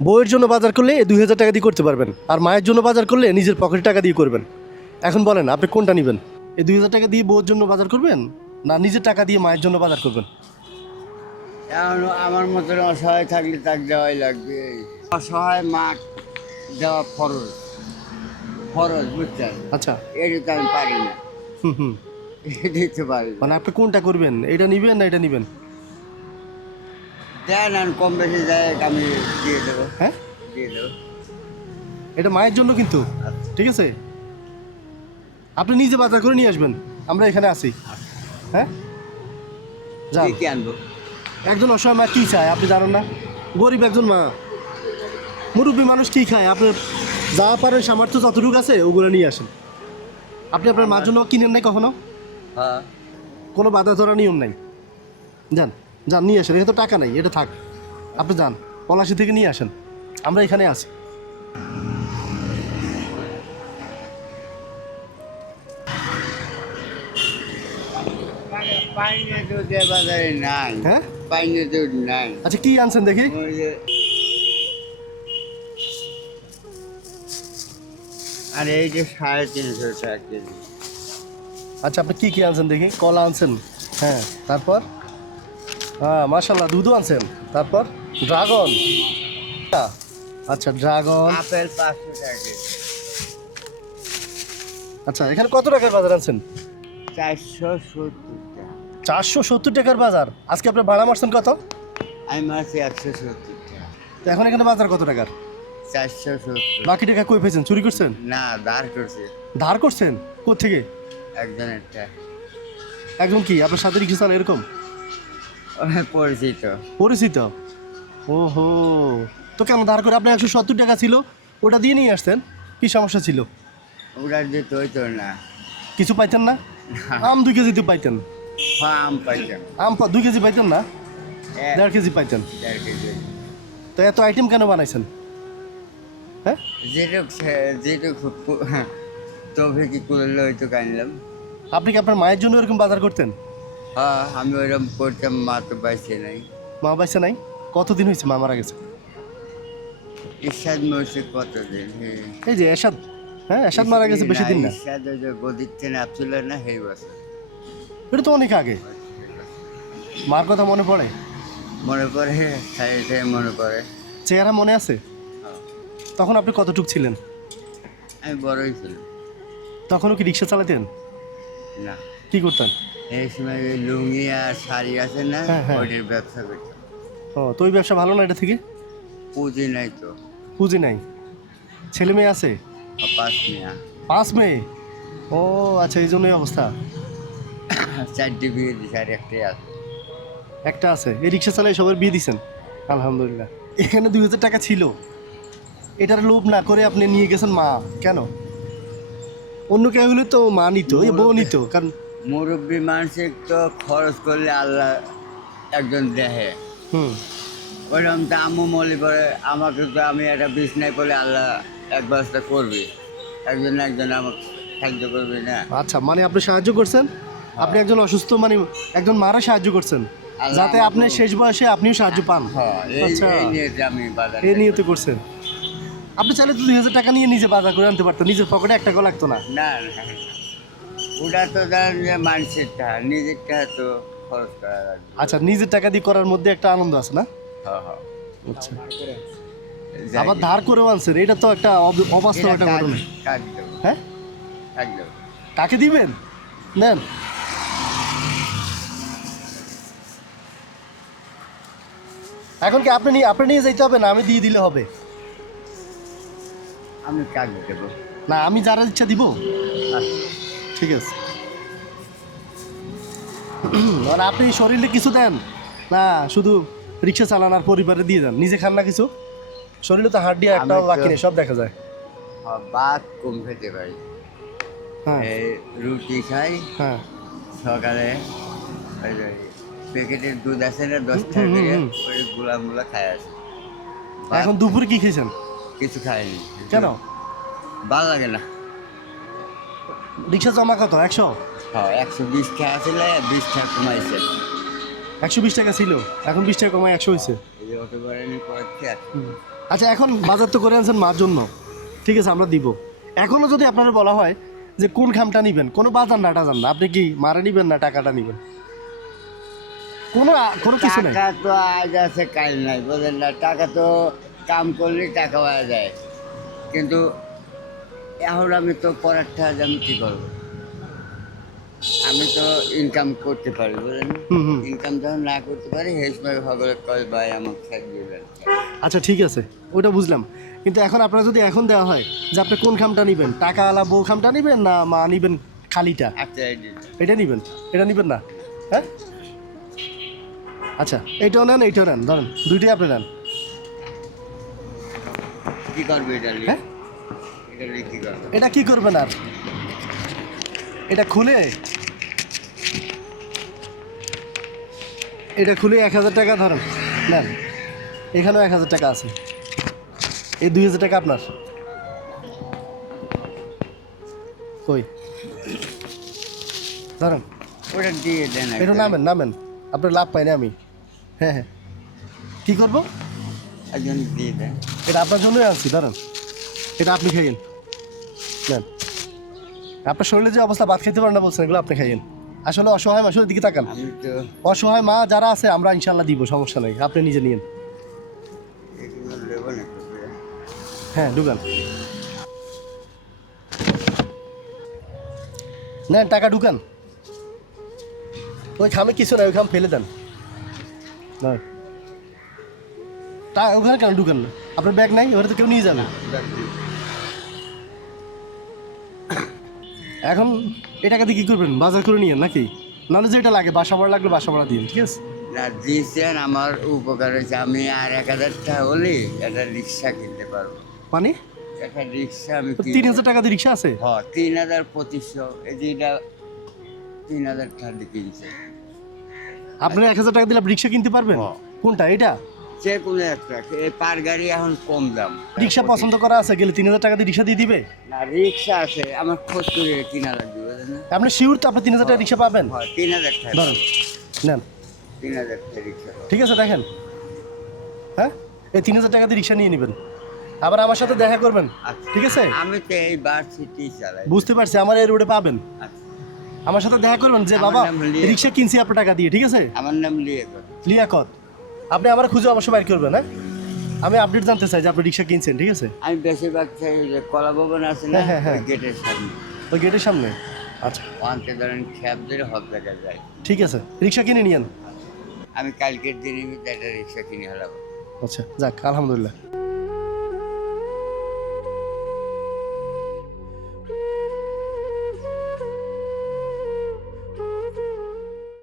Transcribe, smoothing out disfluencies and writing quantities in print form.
বউয়ের জন্য বাজার করলে 2000 টাকা দিয়ে করতে পারবেন, আর মায়ের জন্য বাজার করলে নিজের পকেটে টাকা দিয়ে করবেন। এখন বলেন আপনি কোনটা নেবেন? এই 2000 টাকা দিয়ে বউয়ের জন্য বাজার করবেন, না নিজের টাকা দিয়ে মায়ের জন্য বাজার করবেন? এখন আমার মতন অসহায় থাকলে তাকে দেওয়াই লাগবে। অসহায় মা দেওয়া ফরজ ফরজ বুঝছেন। আচ্ছা, এটা তো আমি পারি না, হুম, দিতে পারি না। মানে আপনি কোনটা করবেন? এটা নিবেন না এটা নিবেন? দেন আর কম বেশি দেয় আমি দিয়ে দেবো, হ্যাঁ, দিয়ে দেবো। এটা মায়ের জন্য কিন্তু, ঠিক আছে? আপনি নিজে বাজার করে নিয়ে আসবেন, আমরা এখানে আছি। হ্যাঁ, যান। কি কি আনবো? একজন অসহায় মা কী চায় আপনি জানেন না? গরিব একজন মা, মুরব্বী মানুষ কী খায়, আপনি যা পারেন সামর্থ্য যতটুকু আছে ওগুলো নিয়ে আসেন। আপনি আপনার মার জন্য কিনেন নাই কখনো? হ্যাঁ, কোনো বাধা ধরা নিয়ম নাই। যান, যান নিয়ে আসেন। এটা তো টাকা নাই, এটা থাক। আপনি যান, পলাশি থেকে নিয়ে আসেন, আমরা এখানে আছি। পাইনি তো বাজারে নাই। হ্যাঁ, পাইনি তো নাই। আচ্ছা কী আনছেন দেখি? ওই যে আর এই যে 350 টাকা কেজি। আচ্ছা আপনি কী আনছেন দেখি? কলা আনছেন, হ্যাঁ, তারপর হ্যাঁ মাশাল্লাহ দুধও আনছেন, তারপর ড্রাগন, আচ্ছা ড্রাগন। আপেল 500 টাকা কেজি। আচ্ছা এখানে কত টাকার বাজার আনছেন? 470 টাকা। 470 টাকার বাজার। আজকে আপনার ভাড়া মারছেন কত? আমি মারছি 170 টাকা। তো এখন এখানে বাজার কত টাকার? 470। বাকি টাকা কই পেয়েছেন? চুরি করছেন? না, ধার করছে ধার করছেন? কোত্থেকে? একজনের টা। একজন কি আপনার সাথে রিক্সা চালায় এরকম পরিচিত। পরিচিত? ওহো, তো কেন ধার করে? আপনার 170 টাকা ছিল, ওটা দিয়ে নিয়ে আসতেন, কি সমস্যা ছিল? ওটা দিতে হইতো না। কিছু পাইতেন না? আম 2 কেজি তো পাইতেন। হ্যাঁ, আম পাইতাম। আম 2 কেজি পাইতেন না? 1.5 1.5 কেজি পাইতেন। কেজি। তো এত আইটেম কেন বানাইছেন? হ্যাঁ, যেটুকু তবে কি করলে হয়তো কানলাম। আপনি কি আপনার মায়ের জন্য এরকম বাজার করতেন? হ্যাঁ, আমি ওইরকম করতাম, মা তো পাইছে নাই। মা পাইছে নাই? কতদিন হয়েছে মা মারা গেছে? ইরশাদ মরছে কতদিন? এই যে এরশাদ, হ্যাঁ এরশাদ মারা গেছে বেশি দিন না। ইরশাদ ওই যে গদির থেকে আপছিল না, সেই বছর। এটা তো অনেক আগে। মার কথা মনে পড়ে? মনে পড়ে, সাইডে মনে পড়ে। চেহারা মনে আছে? হ্যাঁ, তখন আপনি কতটুক ছিলেন? আমি বড়ই ছিলাম। তখনও কি রিক্সা চালাতেন? না, কি করতেন? এই সময় ওই লুঙ্গি আর শাড়ি আছে না, হ্যাঁ, হ্যাঁ। ওইটার ব্যবসা করতাম। ও, তো ওই ব্যবসা ভালো না এটা থেকে? পুঁজি নাই তো। পুঁজি নাই? ছেলে মেয়ে আছে? 5 মিয়া। 5 মেয়ে? ও আচ্ছা, এই জন্যই অবস্থা। 4টে বিয়ে দিছে আর একটাই আছে। একটা আছে, এই রিক্সা চালাই সবার বিয়ে দিছেন? আলহামদুলিল্লাহ। এখানে 2000 টাকা ছিল, এটার লোভ না করে আপনি নিয়ে গেছেন মা। কেন? অন্য কেউ হলে তো মা নিত, এই বউ নিত, কারণ মুরব্বী মানুষের তো খরচ করলে আল্লাহ একজন দেহে। হুম, ওইরকম তো আম্মু মলি পরে আমাকে তো, আমি একটা বিছনায় পড়লে আল্লাহ এক ব্যবস্থা করবে। একজন একজন আমাকে সাহায্য করবে না। আচ্ছা মানে আপনি সাহায্য করছেন, আপনি একজন অসুস্থ মানে একজন মারা সাহায্য করছেন, আল্লাহ যাতে আপনি আমাকে- শেষ বয়সে আপনিও সাহায্য পান। হ্যাঁ, আচ্ছা, এই নিয়ে যে আমি বাজার এই নিয়তে করছেন। আপনি চাইলে তো 2000 টাকা নিয়ে নিজে বাজার করে আনতে পারতেন, নিজের পকেটে 1 টাকাও লাগতো না। না না, ওটা তো ধরেন যে মানুষের টাকা, নিজের টাকা তো খরচ করা লাগবে। আচ্ছা, নিজের টাকা দিয়ে করার মধ্যে একটা আনন্দ আছে না? হ্যাঁ হ্যাঁ। আচ্ছা, যাই আবার হোক। ধার করেও আনছেন, এটা তো একটা অবাস্তব এটা একটা কাজ- ঘটনা। কাজ দেবো, হ্যাঁ, কাজ দেবো। কাকে দিবেন? নেন। এখন কি আপনি নিয়ে যেতে হবে, না আমি দিয়ে দিলে হবে? আমি কাজ দেবো। না আমি যারা ইচ্ছা দিব। আচ্ছা। ঠিক আছে। মানে আপনি শরীরে কিছু দেন না, শুধু রিক্সা চালান আর পরিবারে দিয়ে দেন, নিজে খান না কিছু? শরীরে তো হাড় দিয়ে আমি একটাও তো- বাকি নেই, সব দেখা যায়। ভাত কম খেতে পারি। হ্যাঁ, এই রুটি খাই হ্যাঁ, সকালে। ওই যে প্যাকেটের দুধ আছে না 10 টাকা করে, ওই গুলা খাই আছে। এখন দুপুরে কি খেয়েছেন? কিছু খাইনি। কেন? ভালো লাগে না। রিক্সা জমা কত? 100? হ্যাঁ, 120 টাকা ছিল, 20 টাকা কমাইছে। 120 টাকা ছিল, এখন 20 টাকা কমায় 100 হয়েছে। এই যে অটো বাড়ানি করছে। আচ্ছা এখন বাজার তো করে আনছেন মার জন্য, ঠিক আছে আমরা দিব। এখনও যদি আপনারা বলা হয় যে কোন খামটা নেবেন, কোনো বাজার না টাজার না, আপনি কি মারা নেবেন না টাকাটা নেবেন? কোনো কোনো কিছু নেই। টাকা তো আজ আছে কাল নাই, বুঝলেন না? টাকা তো কাম করলে টাকা পাওয়া যায়, কিন্তু এখন আমি তো পরেরটা আজ আমি কী করবো? আমি তো ইনকাম করতে পারি, বুঝলেন? হুম হুম। ইনকাম যখন না করতে পারি হেসমাই ভাগলে কয় ভাই আমাকে খেয়ে দিবেন। আচ্ছা ঠিক আছে, ওইটা বুঝলাম। কিন্তু এখন আপনারা যদি এখন দেওয়া হয় যে আপনি কোন খামটা নেবেন, টাকাওয়ালা বউ খামটা নেবেন না মা নেবেন খালিটা, আচ্ছা এই দিন। এটা নেবেন, এটা নেবেন না? হ্যাঁ আচ্ছা, এইটাও নেন এইটাও নেন, ধরেন দুইটাই আপনি নেন। কী করবে এটা নিয়ে? হ্যাঁ এটা নিয়ে কী করবে? এটা কি করবেন আর, এটা খুলে, এটা খুলে 1000 টাকা ধরেন নেন, এখানেও 1000 টাকা আছে, এই 2000 টাকা আপনার। কই ধরেন, ওটা দিয়ে দেন এটা নামেন নামেন, আপনার লাভ পাই না আমি। হ্যাঁ হ্যাঁ, কী করবো? একজন দিয়ে দেন। এটা আপনার জন্যই আনছি, ধরেন এটা আপনি খাইয়েন, নেন। আপনার শরীরে যে অবস্থা, ভাত খেতে পারেন না বলছেন, এগুলো আপনি খাইয়েন। আসলে অসহায় মানুষের দিকে তাকান, আমি তো অসহায় মা যারা আছে আমরা ইনশাল্লাহ দিব, সমস্যা নেই, আপনি নিজে নিয়েন। এগুলো নেবো না তো। হ্যাঁ ঢুকান, নেন টাকা ঢুকান। ওই খামে কিছু নাই, ওই খাম ফেলে দেন। নয় ওখানে কেন ঢুকান না? আপনার ব্যাগ নাই, ওখানে তো কেউ নিয়ে যাবে। এখন এই টাকা দিয়ে কী করবেন? বাজার করে নিয়েন নাকি? নাহলে যেটা লাগে, বাসা ভাড়া লাগলে বাসা ভাড়া দিন, ঠিক আছে? না দিয়েছেন, আমার উপকার হয়েছে। আমি আর 1000 টাকা হলে একটা রিক্সা কিনতে পারবো। মানে একটা রিক্সা আমি 3000 টাকা দিয়ে রিক্সা আছে? হ্যাঁ 3200, এই যে এটা 3000 টাকা দিয়ে কিনছে। আপনার 1000 টাকা দিলে আপনি রিক্সা কিনতে পারবেন? হ্যাঁ। কোনটা এটা? যে কোনো একটা, এই পার গাড়ি এখন কম দাম। রিক্সা পছন্দ করা আছে, গেলে 3000 টাকা দিয়ে রিক্সা দিয়ে দিবে? না রিক্সা আছে, আমার খোঁজ করে কিনা লাগবে, বুঝলেন না? আপনি শিওর তো আপনি 3000 টাকা রিক্সা পাবেন? হয় 3000 টাকা। ধরেন নেন, 3000 টাকা রিক্সা। ঠিক আছে দেখেন। হ্যাঁ এই 3000 টাকা দিয়ে রিক্সা নিয়ে নেবেন, আবার আমার সাথে দেখা করবেন, আচ্ছা। ঠিক আছে? আমি তো এই ভার্সিটি চালাই। বুঝতে পারছি, আমার এই রোডে পাবেন, আচ্ছা। আমার সাথে দেখা করবেন যে আমার বাবা নাম লিয়াকত। রিক্সা কিনছি আপনার টাকা দিয়ে, ঠিক আছে? আমার নাম লিয়াকত। লিয়াকত, আপনি আমার খুঁজে অবশ্যই বাইর করবেন। হ্যাঁ আমি আপডেট জানতে চাই যে আপনি রিক্সা কিনছেন, ঠিক আছে? আমি বেশিরভাগ চাই যে কলা ভবন আছে না, হ্যাঁ, হ্যাঁ, হ্যাঁ। ওই গেটের সামনে। ওই গেটের সামনে? আচ্ছা ওয়ানতে ধরেন খ্যাপ ধরে হক দেখা যায়। ঠিক আছে, রিক্সা কিনে নিয়েন। আমি কালকের দিনে একটা রিক্সা কিনে হলাম। আচ্ছা যাক, আলহামদুলিল্লাহ।